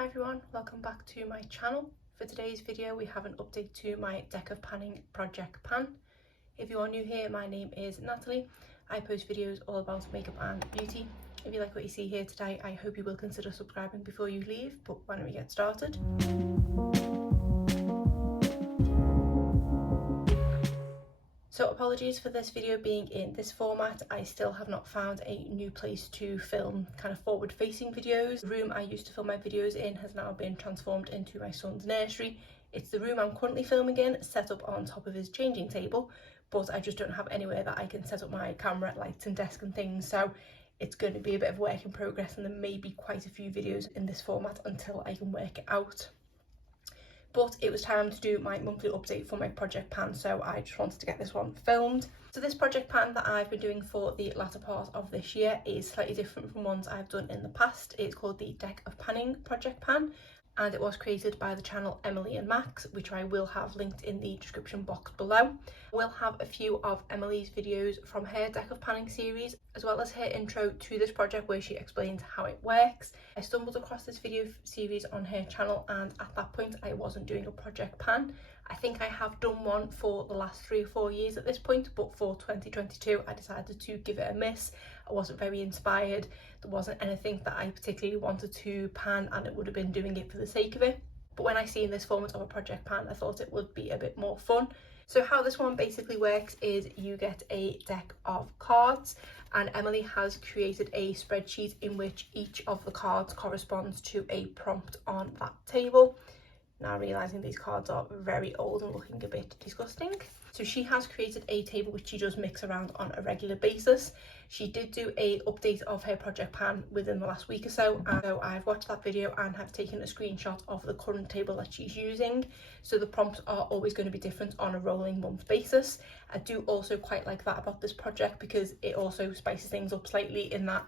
Hi everyone, welcome back to my channel. For today's video we have an update to my deck of panning project pan. If you are new here, my name is Natalie. I post videos all about makeup and beauty. If you like what you see here today, I hope you will consider subscribing before you leave, but why don't we get started? So apologies for this video being in this format. I still have not found a new place to film kind of forward facing videos. The room I used to film my videos in has now been transformed into my son's nursery. It's the room I'm currently filming in, set up on top of his changing table, but I just don't have anywhere that I can set up my camera, lights and desk and things, so it's going to be a bit of a work in progress and there may be quite a few videos in this format until I can work it out. But it was time to do my monthly update for my project pan, so I just wanted to get this one filmed. So this project pan that I've been doing for the latter part of this year is slightly different from ones I've done in the past. It's called the Deck of Panning project pan, and it was created by the channel Emilynmax, which I will have linked in the description box below. We'll have a few of Emily's videos from her Deck of Panning series, as well as her intro to this project where she explains how it works. I stumbled across this video series on her channel, and at that point I wasn't doing a project pan. I think I have done one for the last 3 or 4 years at this point, but for 2022 I decided to give it a miss. I wasn't very inspired, there wasn't anything that I particularly wanted to pan, and it would have been doing it for the sake of it. But when I seen this format of a project pan, I thought it would be a bit more fun. So how this one basically works is you get a deck of cards, and Emily has created a spreadsheet in which each of the cards corresponds to a prompt on that table. Now realising these cards are very old and looking a bit disgusting. So she has created a table which she does mix around on a regular basis. She did do a update of her project pan within the last week or so, and so I've watched that video and have taken a screenshot of the current table that she's using. So the prompts are always going to be different on a rolling month basis. I do also quite like that about this project because it also spices things up slightly in that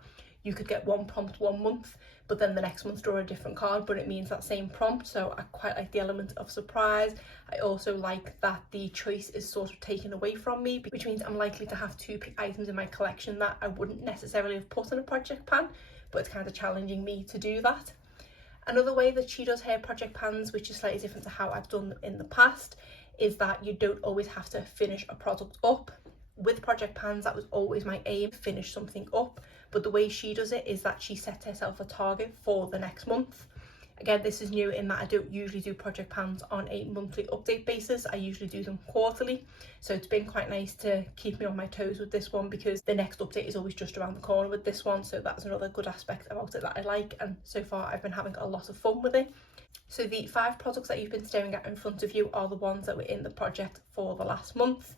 you could get one prompt one month, but then the next month draw a different card, but it means that same prompt. So I quite like the element of surprise. I also like that the choice is sort of taken away from me, which means I'm likely to have to pick items in my collection that I wouldn't necessarily have put in a project pan, but it's kind of challenging me to do that. Another way that she does her project pans, which is slightly different to how I've done them in the past, is that you don't always have to finish a product up. With project pans, that was always my aim, finish something up, but the way she does it is that she sets herself a target for the next month. Again, this is new in that I don't usually do project pans on a monthly update basis. I usually do them quarterly, so it's been quite nice to keep me on my toes with this one because the next update is always just around the corner with this one, so that's another good aspect about it that I like, and so far I've been having a lot of fun with it. So the 5 products that you've been staring at in front of you are the ones that were in the project for the last month.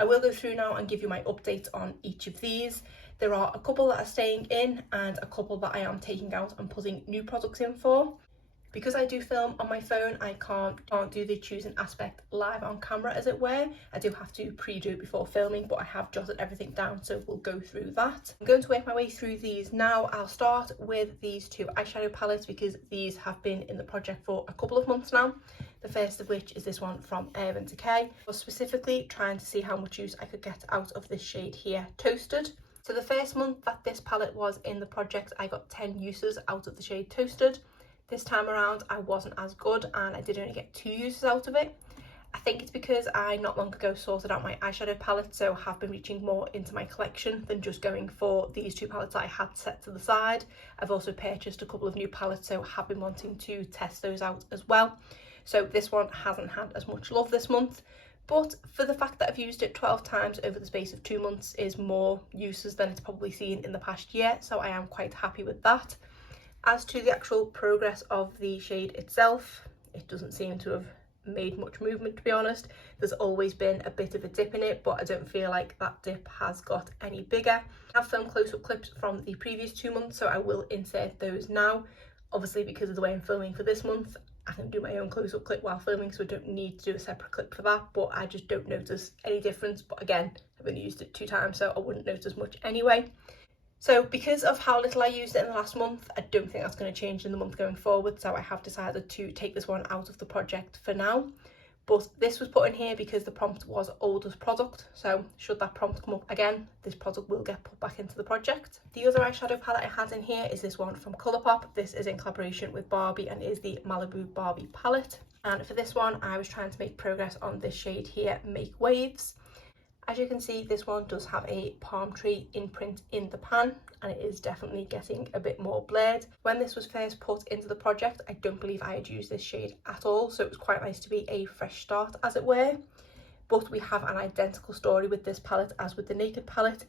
I will go through now and give you my updates on each of these. There are a couple that are staying in and a couple that I am taking out and putting new products in for. Because I do film on my phone, I can't do the choosing aspect live on camera, as it were. I do have to pre-do it before filming, but I have jotted everything down, so we'll go through that. I'm going to work my way through these now. I'll start with these 2 eyeshadow palettes because these have been in the project for a couple of months now. The first of which is this one from Urban Decay. I was specifically trying to see how much use I could get out of this shade here, Toasted. So the first month that this palette was in the project, I got 10 uses out of the shade Toasted. This time around I wasn't as good and I did only get 2 uses out of it. I think it's because I not long ago sorted out my eyeshadow palette, so have been reaching more into my collection than just going for these 2 palettes that I had set to the side. I've also purchased a couple of new palettes, so have been wanting to test those out as well. So this one hasn't had as much love this month, but for the fact that I've used it 12 times over the space of 2 months is more uses than it's probably seen in the past year, so I am quite happy with that. As to the actual progress of the shade itself, it doesn't seem to have made much movement, to be honest. There's always been a bit of a dip in it, but I don't feel like that dip has got any bigger. I've filmed close-up clips from the previous 2 months, so I will insert those now. Obviously, because of the way I'm filming for this month, I can do my own close-up clip while filming, so I don't need to do a separate clip for that, but I just don't notice any difference. But again, I've only used it 2 times, so I wouldn't notice much anyway. So because of how little I used it in the last month, I don't think that's going to change in the month going forward, so I have decided to take this one out of the project for now. but this was put in here because the prompt was oldest product, so should that prompt come up again, this product will get put back into the project. The other eyeshadow palette I had in here is this one from Colourpop. This is in collaboration with Barbie and is the Malibu Barbie palette, and for this one I was trying to make progress on this shade here, Make Waves. As you can see, this one does have a palm tree imprint in the pan, and it is definitely getting a bit more blurred. When this was first put into the project, I don't believe I had used this shade at all, so it was quite nice to be a fresh start, as it were. But we have an identical story with this palette as with the Naked palette.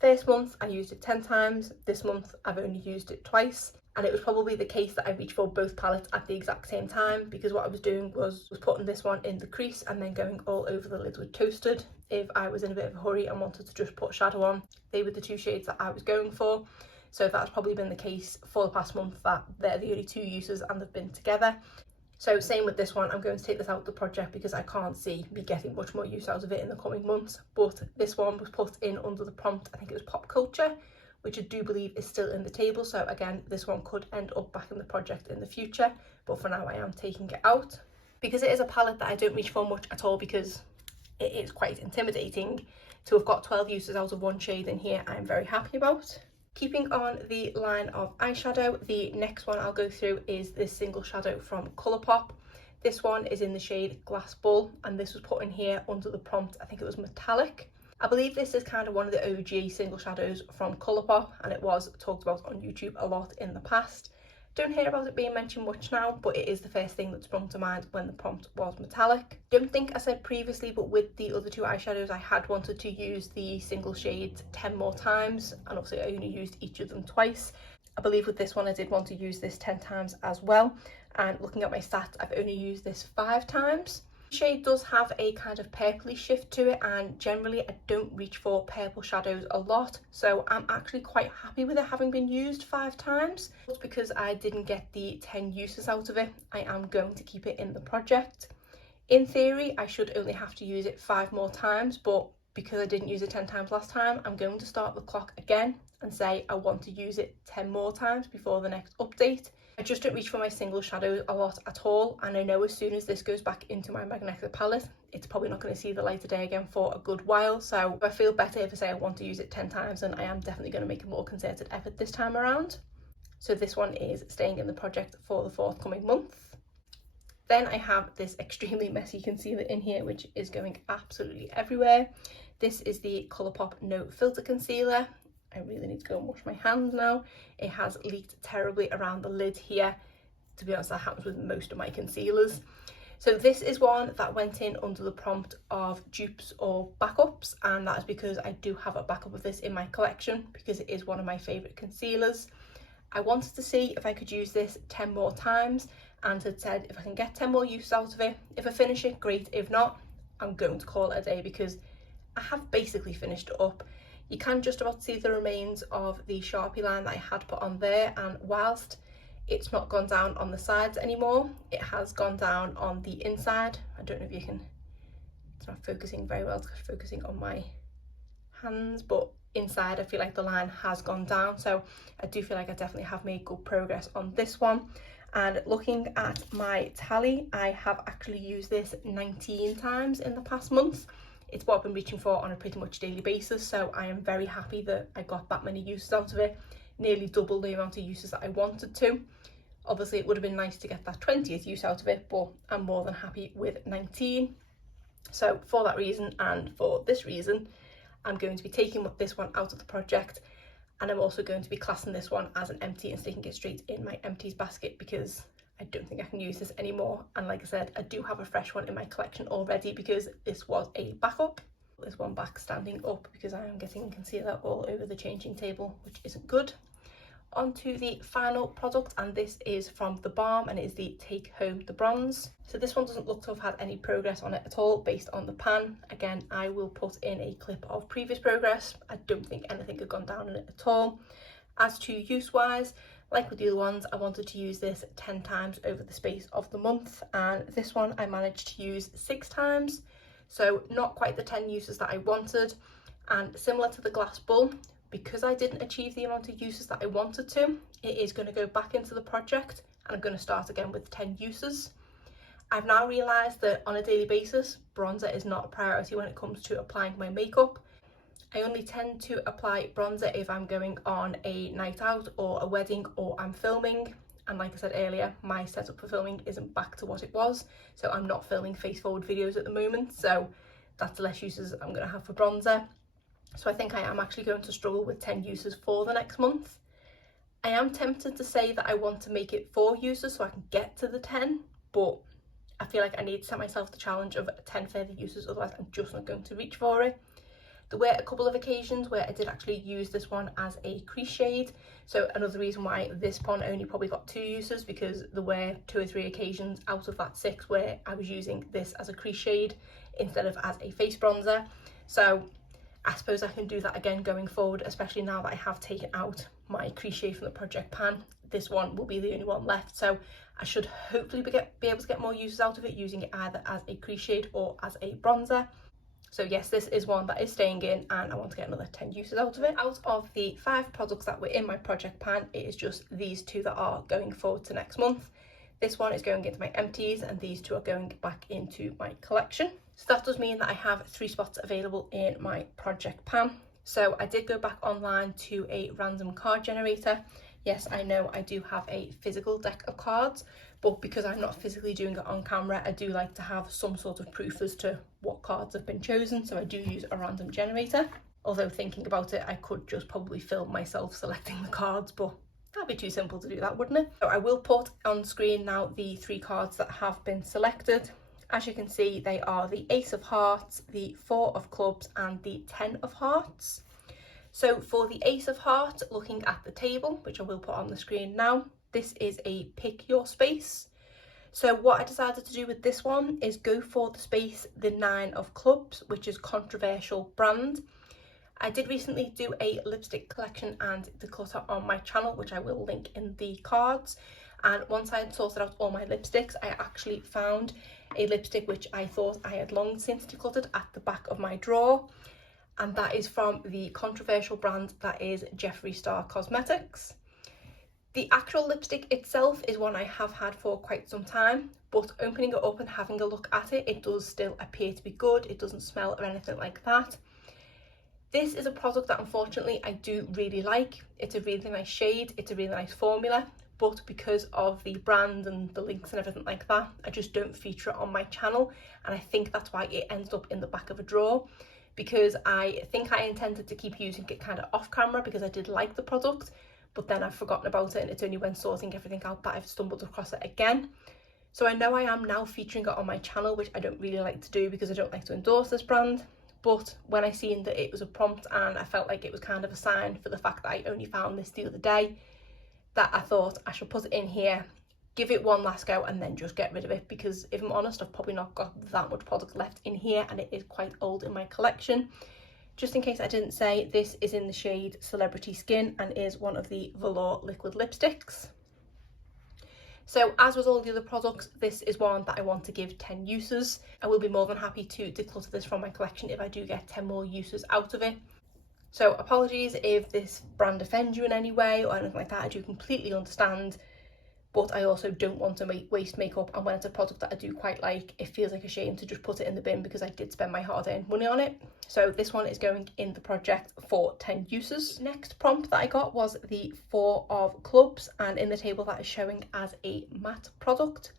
First month I used it 10 times, this month I've only used it twice. And it was probably the case that I reached for both palettes at the exact same time, because what I was doing was putting this one in the crease and then going all over the lid with Toasted if I was in a bit of a hurry and wanted to just put shadow on. They were the two shades that I was going for, so that's probably been the case for the past month, that they're the only two uses and they've been together. So same with this one, I'm going to take this out of the project because I can't see me getting much more use out of it in the coming months. But this one was put in under the prompt, I think it was Pop Culture, which I do believe is still in the table. So again, this one could end up back in the project in the future, but for now I am taking it out. Because it is a palette that I don't reach for much at all, because it is quite intimidating, to have got 12 uses out of one shade in here, I'm very happy about. Keeping on the line of eyeshadow, the next one I'll go through is this single shadow from Colourpop. This one is in the shade Glass Bull, and this was put in here under the prompt, I think it was Metallic. I believe this is kind of one of the OG single shadows from Colourpop, and it was talked about on YouTube a lot in the past. Don't hear about it being mentioned much now, but it is the first thing that sprung to mind when the prompt was Metallic. Don't think I said previously, but with the other two eyeshadows I had wanted to use the single shades 10 more times, and obviously I only used each of them twice. I believe with this one I did want to use this 10 times as well, and looking at my stats I've only used this 5 times. The shade does have a kind of purpley shift to it, and generally I don't reach for purple shadows a lot, so I'm actually quite happy with it having been used 5 times. But because I didn't get the 10 uses out of it, I am going to keep it in the project. In theory I should only have to use it 5 more times, but because I didn't use it 10 times last time, I'm going to start the clock again and say I want to use it 10 more times before the next update. I just don't reach for my single shadows a lot at all, and I know as soon as this goes back into my magnetic palette, it's probably not going to see the light of day again for a good while. So I feel better if I say I want to use it 10 times, and I am definitely going to make a more concerted effort this time around. So this one is staying in the project for the forthcoming month. Then I have this extremely messy concealer in here, which is going absolutely everywhere. This is the Colourpop No Filter Concealer. I really need to go and wash my hands now. It has leaked terribly around the lid here. To be honest, that happens with most of my concealers. So this is one that went in under the prompt of dupes or backups, and that is because I do have a backup of this in my collection because it is one of my favourite concealers. I wanted to see if I could use this 10 more times, and had said if I can get 10 more uses out of it, if I finish it, great. If not, I'm going to call it a day because I have basically finished it up. You can just about see the remains of the Sharpie line that I had put on there, and whilst it's not gone down on the sides anymore, it has gone down on the inside. I don't know if you can, it's not focusing very well, it's focusing on my hands, but inside I feel like the line has gone down, so I do feel like I definitely have made good progress on this one. And looking at my tally, I have actually used this 19 times in the past month. It's what I've been reaching for on a pretty much daily basis, so I am very happy that I got that many uses out of it, nearly double the amount of uses that I wanted to. Obviously it would have been nice to get that 20th use out of it, but I'm more than happy with 19. So for that reason and for this reason, I'm going to be taking this one out of the project, and I'm also going to be classing this one as an empty and sticking it straight in my empties basket because I don't think I can use this anymore. And like I said, I do have a fresh one in my collection already because this was a backup. This one back standing up because I am getting concealer all over the changing table, which isn't good. On to the final product, and this is from The Balm, and it is the Take Home the Bronze. So this one doesn't look to have had any progress on it at all based on the pan. Again, I will put in a clip of previous progress. I don't think anything had gone down in it at all. As to use wise, like with the other ones, I wanted to use this 10 times over the space of the month, and this one I managed to use 6 times, so not quite the 10 uses that I wanted. And similar to the Glass Bull, because I didn't achieve the amount of uses that I wanted to, it is going to go back into the project and I'm going to start again with 10 uses. I've now realised that on a daily basis, bronzer is not a priority when it comes to applying my makeup. I only tend to apply bronzer if I'm going on a night out or a wedding or I'm filming. And like I said earlier, my setup for filming isn't back to what it was. So I'm not filming face forward videos at the moment. So that's the less uses I'm going to have for bronzer. So I think I am actually going to struggle with 10 uses for the next month. I am tempted to say that I want to make it 4 uses so I can get to the 10, but I feel like I need to set myself the challenge of 10 further uses, otherwise I'm just not going to reach for it. There were a couple of occasions where I did actually use this one as a crease shade. So another reason why this one only probably got 2 uses, because there were 2 or 3 occasions out of that 6 where I was using this as a crease shade instead of as a face bronzer. So I suppose I can do that again going forward, especially now that I have taken out my crease shade from the project pan. This one will be the only one left, so I should hopefully be able to get more uses out of it using it either as a crease shade or as a bronzer. So yes, this is one that is staying in and I want to get another 10 uses out of it. Out of the 5 products that were in my project pan, it is just these 2 that are going forward to next month. This one is going into my empties and these 2 are going back into my collection. So that does mean that I have 3 spots available in my project pan. So I did go back online to a random card generator. Yes, I know I do have a physical deck of cards, but because I'm not physically doing it on camera, I do like to have some sort of proof as to what cards have been chosen. So I do use a random generator. Although thinking about it, I could just probably film myself selecting the cards, but that'd be too simple to do that, wouldn't it? So I will put on screen now the 3 cards that have been selected. As you can see, they are the Ace of Hearts, the 4 of Clubs and the 10 of Hearts. So for the Ace of Hearts, looking at the table, which I will put on the screen now, this is a pick your space. So what I decided to do with this one is go for the space, the 9 of Clubs, which is controversial brand. I did recently do a lipstick collection and declutter on my channel, which I will link in the cards. And once I had sorted out all my lipsticks, I actually found a lipstick which I thought I had long since decluttered at the back of my drawer. And that is from the controversial brand that is Jeffree Star Cosmetics. The actual lipstick itself is one I have had for quite some time, but opening it up and having a look at it, it does still appear to be good. It doesn't smell or anything like that. This is a product that unfortunately I do really like. It's a really nice shade, it's a really nice formula, but because of the brand and the links and everything like that, I just don't feature it on my channel, and I think that's why it ended up in the back of a drawer, because I think I intended to keep using it kind of off camera because I did like the product, but then I've forgotten about it, and it's only when sorting everything out that I've stumbled across it again. So I know I am now featuring it on my channel, which I don't really like to do because I don't like to endorse this brand. But when I seen that it was a prompt and I felt like it was kind of a sign for the fact that I only found this the other day, that I thought I should put it in here, give it one last go and then just get rid of it, because if I'm honest, I've probably not got that much product left in here and it is quite old in my collection. Just in case I didn't say, this is in the shade Celebrity Skin and is one of the velour liquid lipsticks. So as with all the other products, this is one that I want to give 10 uses. I will be more than happy to declutter this from my collection if I do get 10 more uses out of it. So apologies if this brand offends you in any way or anything like that, I do completely understand. But I also don't want to waste makeup, and when it's a product that I do quite like, it feels like a shame to just put it in the bin because I did spend my hard-earned money on it. So this one is going in the project for 10 uses. Next prompt that I got was the 4 of Clubs, and in the table that is showing as a matte product.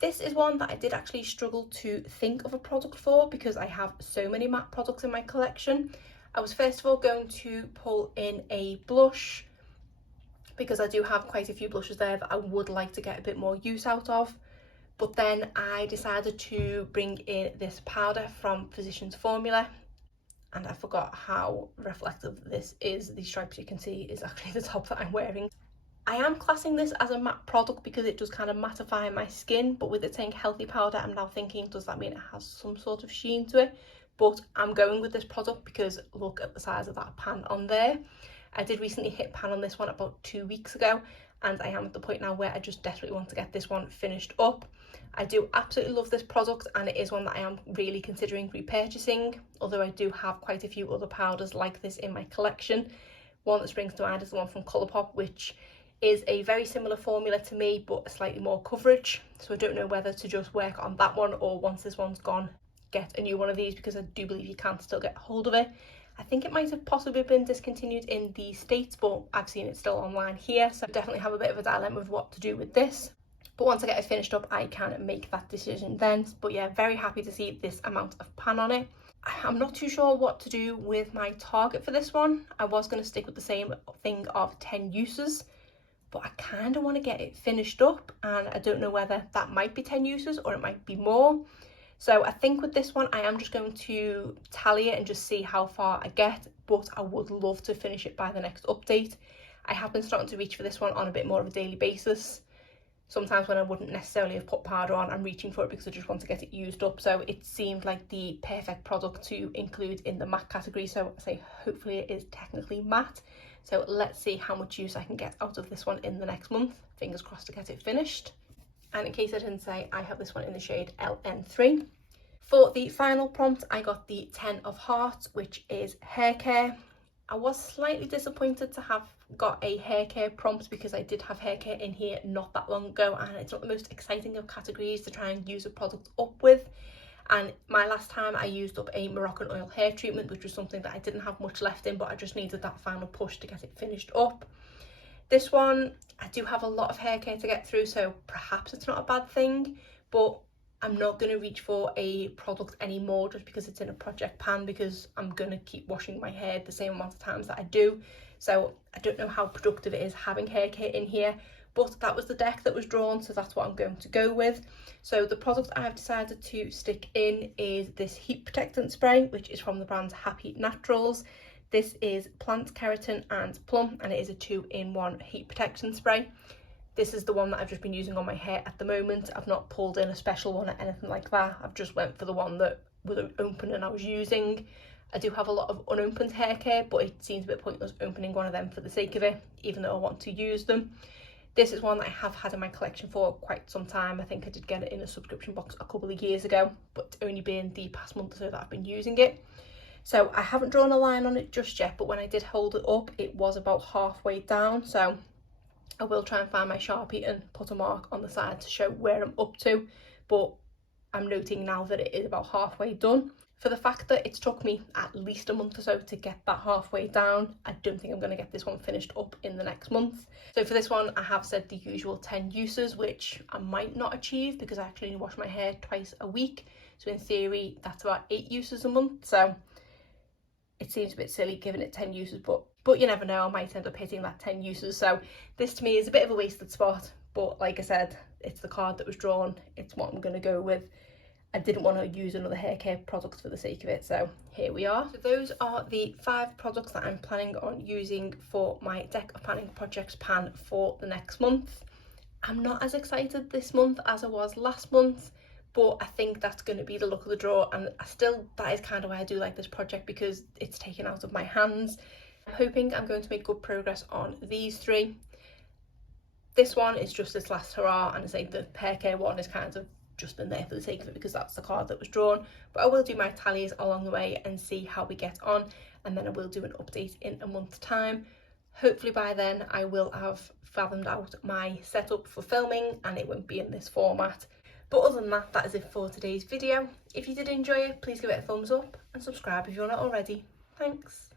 This is one that I did actually struggle to think of a product for because I have so many matte products in my collection. I was first of all going to pull in a blush, because I do have quite a few blushes there that I would like to get a bit more use out of. But then I decided to bring in this powder from Physicians Formula, and I forgot how reflective this is. These stripes you can see is actually the top that I'm wearing. I am classing this as a matte product because it does kind of mattify my skin, but with it saying healthy powder, I'm now thinking, does that mean it has some sort of sheen to it? But I'm going with this product because look at the size of that pan on there. I did recently hit pan on this one about 2 weeks ago, and I am at the point now where I just desperately want to get this one finished up. I do absolutely love this product, and it is one that I am really considering repurchasing, although I do have quite a few other powders like this in my collection. One that springs to mind is the one from Colourpop, which is a very similar formula to me, but slightly more coverage. So I don't know whether to just work on that one, or once this one's gone, get a new one of these, because I do believe you can still get hold of it. I think it might have possibly been discontinued in the States, but I've seen it still online here. So I definitely have a bit of a dilemma with what to do with this. But once I get it finished up, I can make that decision then. But yeah, very happy to see this amount of pan on it. I'm not too sure what to do with my target for this one. I was going to stick with the same thing of 10 uses, but I kind of want to get it finished up, and I don't know whether that might be 10 uses or it might be more. So I think with this one, I am just going to tally it and just see how far I get, but I would love to finish it by the next update. I have been starting to reach for this one on a bit more of a daily basis. Sometimes when I wouldn't necessarily have put powder on, I'm reaching for it because I just want to get it used up. So it seemed like the perfect product to include in the matte category. So I say hopefully it is technically matte. So let's see how much use I can get out of this one in the next month. Fingers crossed to get it finished. And in case I didn't say, I have this one in the shade LN3. For the final prompt, I got the 10 of Hearts, which is hair care. I was slightly disappointed to have got a hair care prompt, because I did have hair care in here not that long ago, and it's not the most exciting of categories to try and use a product up with. And my last time I used up a Moroccan oil hair treatment, which was something that I didn't have much left in, but I just needed that final push to get it finished up. This one, I do have a lot of hair care to get through, so perhaps it's not a bad thing, but I'm not going to reach for a product anymore just because it's in a project pan, because I'm going to keep washing my hair the same amount of times that I do. So I don't know how productive it is having hair care in here, but that was the deck that was drawn, so that's what I'm going to go with. So the product I've decided to stick in is this heat protectant spray, which is from the brand Happy Naturals. This is plant keratin and plum, and it is a 2-in-1 heat protection spray. This is the one that I've just been using on my hair at the moment. I've not pulled in a special one or anything like that. I've just went for the one that was open and I was using. I do have a lot of unopened hair care, but it seems a bit pointless opening one of them for the sake of it, even though I want to use them. This is one that I have had in my collection for quite some time. I think I did get it in a subscription box a couple of years ago, but it's only been the past month or so that I've been using it. So I haven't drawn a line on it just yet, but when I did hold it up, it was about halfway down. So I will try and find my Sharpie and put a mark on the side to show where I'm up to, but I'm noting now that it is about halfway done. For the fact that it's took me at least a month or so to get that halfway down, I don't think I'm going to get this one finished up in the next month. So for this one, I have said the usual 10 uses, which I might not achieve because I actually only wash my hair twice a week. So in theory, that's about 8 uses a month. So it seems a bit silly giving it 10 uses, but you never know, I might end up hitting that 10 uses. So this to me is a bit of a wasted spot, but like I said, it's the card that was drawn, it's what I'm going to go with. I didn't want to use another hair care product for the sake of it, so here we are. So those are the 5 products that I'm planning on using for my Deck of Panning Projects pan for the next month. I'm not as excited this month as I was last month, but I think that's going to be the luck of the draw, and that is kind of why I do like this project, because it's taken out of my hands. I'm hoping I'm going to make good progress on these 3. This one is just this last hurrah, and I say the hair care one is kind of just been there for the sake of it because that's the card that was drawn, but I will do my tallies along the way and see how we get on, and then I will do an update in a month's time. Hopefully by then I will have fathomed out my setup for filming and it won't be in this format. But other than that, that is it for today's video. If you did enjoy it, please give it a thumbs up and subscribe if you're not already. Thanks.